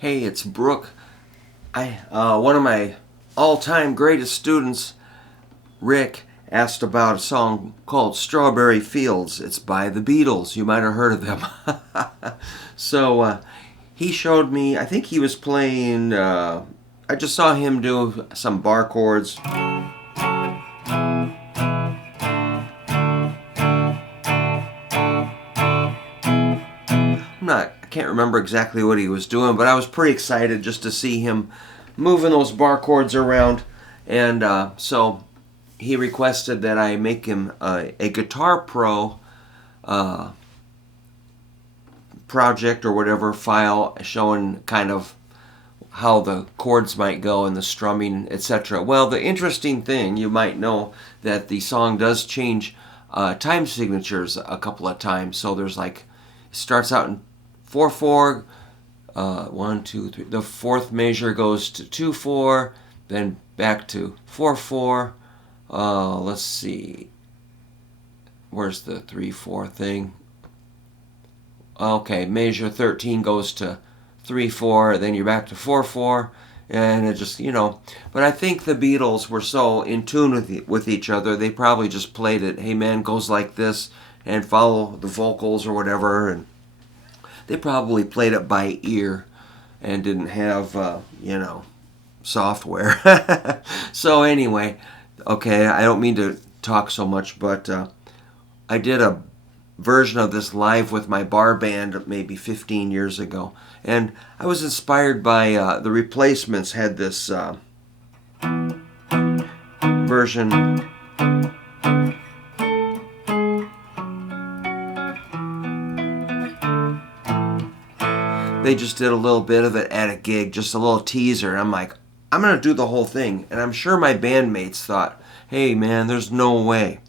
Hey, it's Brook. One of my all-time greatest students, Rick, asked about a song called "Strawberry Fields." It's by the Beatles. You might have heard of them. So he showed me. I think he was playing. I just saw him do some bar chords. I can't remember exactly what he was doing, but I was pretty excited just to see him moving those bar chords around. And so he requested that I make him a Guitar Pro project or whatever file showing kind of how the chords might go and the strumming, etc. Well, the interesting thing, you might know that the song does change time signatures a couple of times. So there's like, it starts out in 4/4, 1, 2, 3. The fourth measure goes to 2/4, then back to 4/4. Let's see, where's the 3/4 thing? Okay, measure 13 goes to 3/4, then you're back to 4/4, and it just, But I think the Beatles were so in tune with each other, they probably just played it. Hey man, goes like this, and follow the vocals or whatever, and they probably played it by ear and didn't have, software. So anyway, okay, I don't mean to talk so much, but I did a version of this live with my bar band maybe 15 years ago. And I was inspired by the Replacements had this version. They just did a little bit of it at a gig, just a little teaser. And I'm like, I'm going to do the whole thing. And I'm sure my bandmates thought, hey man, there's no way.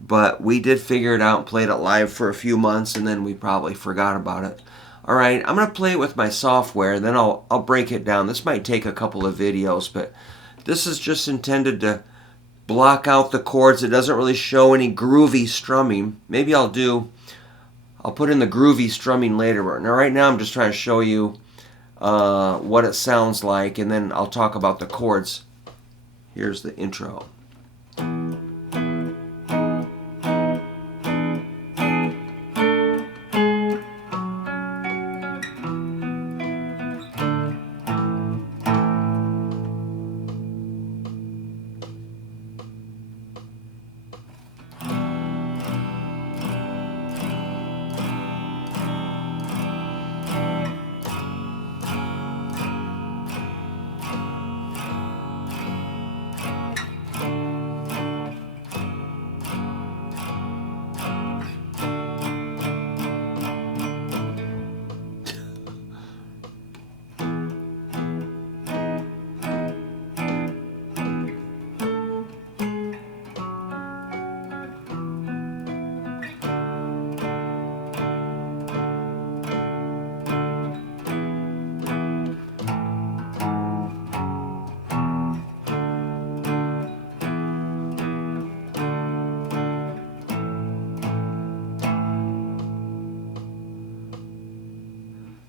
But we did figure it out and played it live for a few months, and then we probably forgot about it. All right, I'm going to play it with my software, then I'll break it down. This might take a couple of videos, but this is just intended to block out the chords. It doesn't really show any groovy strumming. Maybe I'll put in the groovy strumming later. Now, right now, I'm just trying to show you what it sounds like, and then I'll talk about the chords. Here's the intro.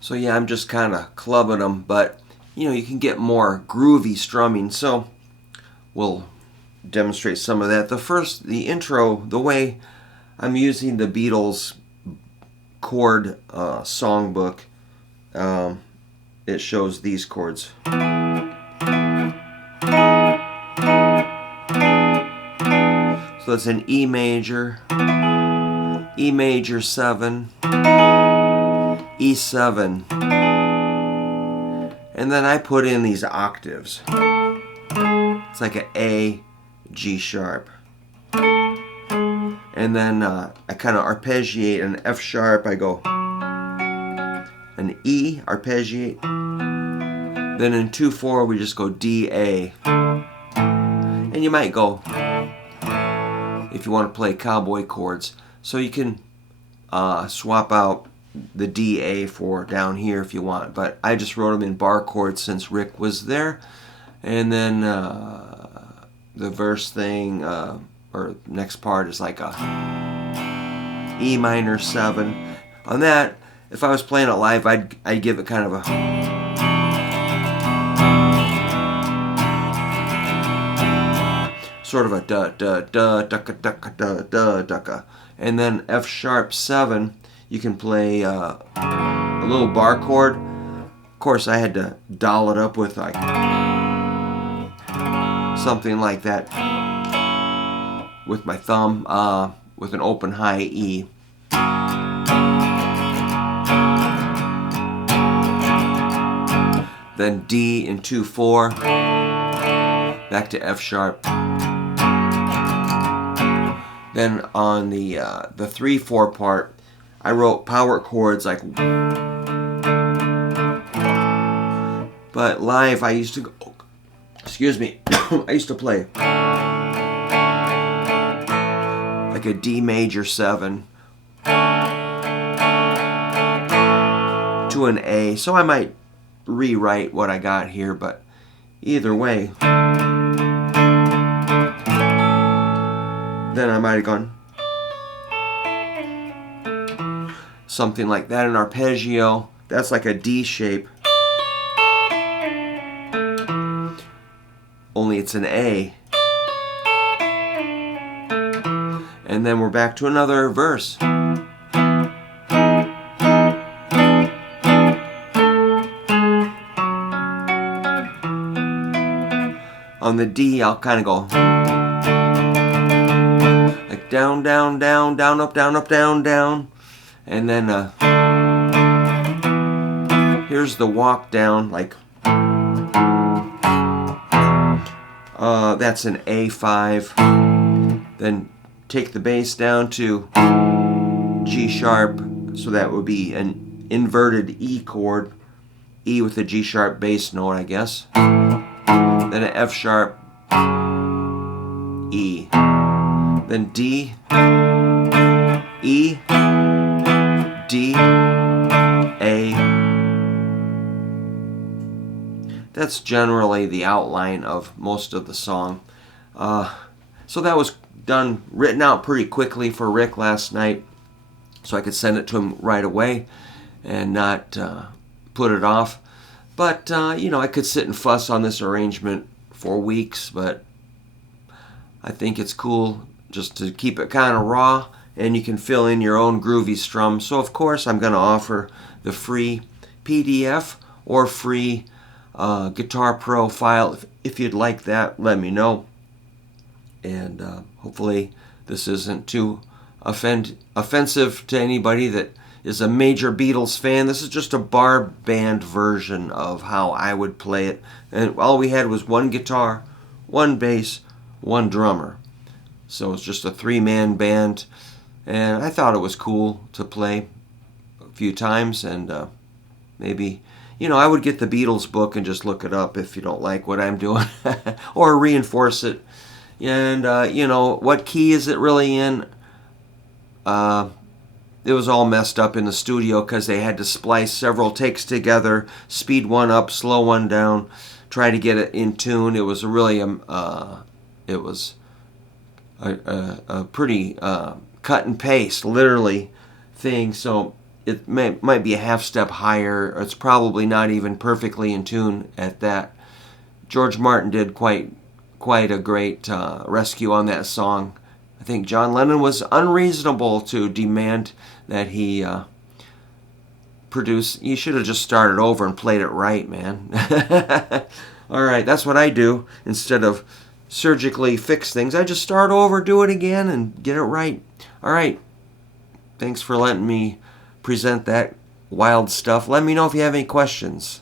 So yeah, I'm just kind of clubbing them, but you can get more groovy strumming. So we'll demonstrate some of that. The intro, the way I'm using the Beatles chord songbook, it shows these chords. So it's an E major, E major 7, E7, and then I put in these octaves. It's like an A, G sharp, and then I kind of arpeggiate an F sharp. I go an E, arpeggiate, then in 2/4 we just go D, A, and you might go, if you want to play cowboy chords, so you can swap out the D, A for down here if you want, but I just wrote them in bar chords since Rick was there. And then the verse thing, or next part, is like a E minor 7. On that, if I was playing it live, I'd give it kind of a sort of a da da da da da da da da. And then F sharp 7, you can play a little bar chord. Of course, I had to doll it up with like something like that with my thumb, with an open high E. Then D in 2/4, back to F sharp. Then on the 3/4 part, I wrote power chords like. But live, I used to go. Excuse me. I used to play like a D major 7 to an A. So I might rewrite what I got here, but either way, then I might have gone something like that, an arpeggio. That's like a D shape, only it's an A. And then we're back to another verse. On the D, I'll kind of go like down, down, down, down, up, down, up, down, down. And then here's the walk down, like that's an A5. Then take the bass down to G sharp, so that would be an inverted E chord. E with a G sharp bass note, I guess. Then an F sharp, E. Then D, E, D, A. That's generally the outline of most of the song. So that was written out pretty quickly for Rick last night, so I could send it to him right away and not put it off. But, I could sit and fuss on this arrangement for weeks, but I think it's cool just to keep it kind of raw, and you can fill in your own groovy strum. So, of course, I'm going to offer the free PDF or free Guitar Pro file. If you'd like that, let me know. And hopefully this isn't too offensive to anybody that is a major Beatles fan. This is just a bar band version of how I would play it. And all we had was one guitar, one bass, one drummer. So it's just a 3-man band. And I thought it was cool to play a few times. And maybe, I would get the Beatles book and just look it up if you don't like what I'm doing. Or reinforce it. And, what key is it really in? It was all messed up in the studio because they had to splice several takes together, speed one up, slow one down, try to get it in tune. It was really a pretty cut and paste, literally, thing. So it might be a half step higher. Or it's probably not even perfectly in tune at that. George Martin did quite a great rescue on that song. I think John Lennon was unreasonable to demand that he produce. He should have just started over and played it right, man. All right, that's what I do. Instead of surgically fix things, I just start over, do it again, and get it right. All right, thanks for letting me present that wild stuff. Let me know if you have any questions.